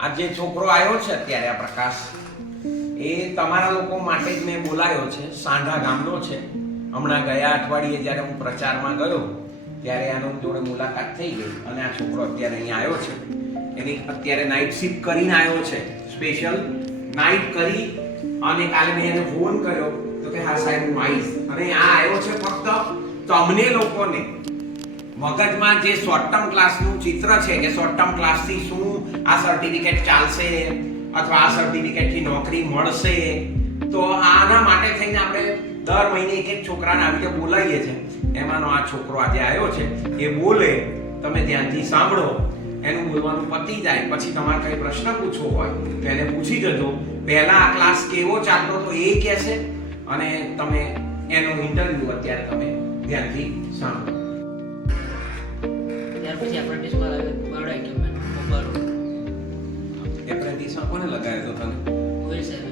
આ જે છોકરો આવ્યો છે અત્યારે આ પ્રકાશ, એ તમારા લોકો માટે જ મેં બોલાયો છે. સાંઢા ગામનો છે. હમણાં ગયા અઠવાડિયે જ્યારે હું પ્રચારમાં ગયો, ત્યારે આનો જોડે મુલાકાત થઈ ગઈ અને આ છોકરો અત્યારે અહીં આવ્યો છે. એની અત્યારે નાઇટ શિફ્ટ કરીને આવ્યો છે. સ્પેશિયલ નાઇટ કરી અને કાલે મેં એને ફોન કર્યો. તો કે હા સાહેબ, હું આવીશ. અને આ આવ્યો છે ફક્ત તમને લોકોને. મગજમાં જે શોર્ટ ટર્મ ક્લાસનું ચિત્ર છે કે શોર્ટ ટર્મ ક્લાસથી શું આ સર્ટિફિકેટ ચાલશે અથવા આ સર્ટિફિકેટથી નોકરી મળશે? તો આના માટે થઈને આપણે દર મહિને એક એક છોકરાને આવી રીતે બોલાવીએ છીએ. એમાંનો આ છોકરો આજે આવ્યો છે. એ બોલે, તમે ધ્યાનથી સાંભળો. એનું બોલવાનું પતી જાય. પછી તમારે કઈ પ્રશ્ન પૂછવો હોય તો એને પૂછી જજો. પહેલા આ ક્લાસ કેવો ચાલતો તો એ કહેશે અને તમે એનો ઇન્ટરવ્યુ અત્યારે તમે ધ્યાનથી સાંભળો. એપ્રેન્ટિસમાં કોને લગાવ્યો તો તને ગોયલ સાહેબ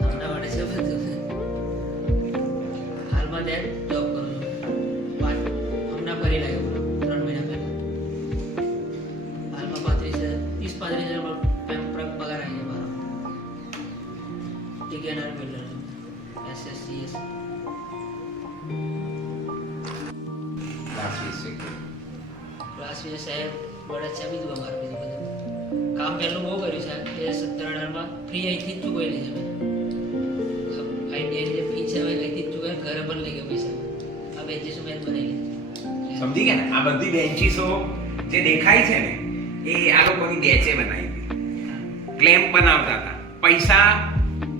હમણાં માટે છે બધું હાલમાં ત્યાં જોબ કરું છું હમણાં ફરી લાગ્યો ત્રણ મહિના પહેલા હાલમાં પાંત્રીસ હજાર ત્રીસ પાંત્રીસ હજાર પગાર આવી મારો ટિકિટ અને બિલ્ડર છું એસએસસી એસ ક્લાસ વીસ ક્લાસ વીસ સાહેબ વડે છે બીજું અમારું બીજું બધું કામ પહેલું બહુ કર્યું સાહેબ બે સત્તર અઢારમાં ફ્રી અહીંથી જ ચૂકવેલી છે. આઈટીઆઈ જે ફી છે હવે અહીંથી જ ચૂકવે ઘરે પણ લઈ ગયો પૈસા. આ બેન્ચીસો મેં બનાવી સમજી ગયા ને? આ બધી બેન્ચીસો જે દેખાય છે ને એ આ લોકોની બેચે બનાવી. હતી ક્લેમ્પ બનાવતા હતા. પૈસા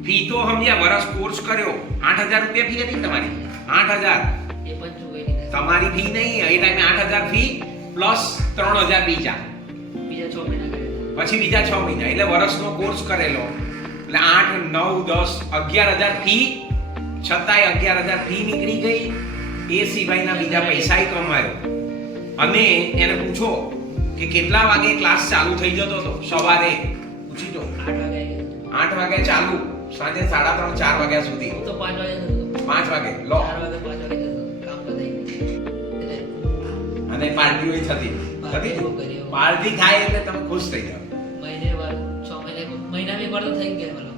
ફી તો સમજ્યા વર્ષ કોર્સ કર્યો. આઠ હજાર રૂપિયા ફી હતી તમારી. આઠ હજાર. એ પણ તમારી ફી નહીં એ ટાઈમે આઠ હજાર ફી પ્લસ ત્રણ હજાર બીજા. પછી બીજા છ મહિના એટલે વર્ષનો કોર્સ કરેલો. એટલે આઠ નવ દસ અગિયાર હજાર ફી છતાંય અગિયાર હજાર ફી નીકળી ગઈ. એ સિવાયના બીજા પૈસાય કમાયો. અને એને પૂછો કે કેટલા વાગે ક્લાસ ચાલુ થઈ જતો હતો? સવારે. પૂછી જો આઠ વાગે ચાલુ. સાંજે સાડા ત્રણ ચાર વાગ્યા સુધી. તો પાંચ વાગે પાંચ વાગે. લો. અને પાર્ટીઓ થતી. થતી. પાર્ટી થાય એટલે તમે ખુશ થઈ જાઓ. મહિને મહિનામાં એક વાર તો થઈ ગયા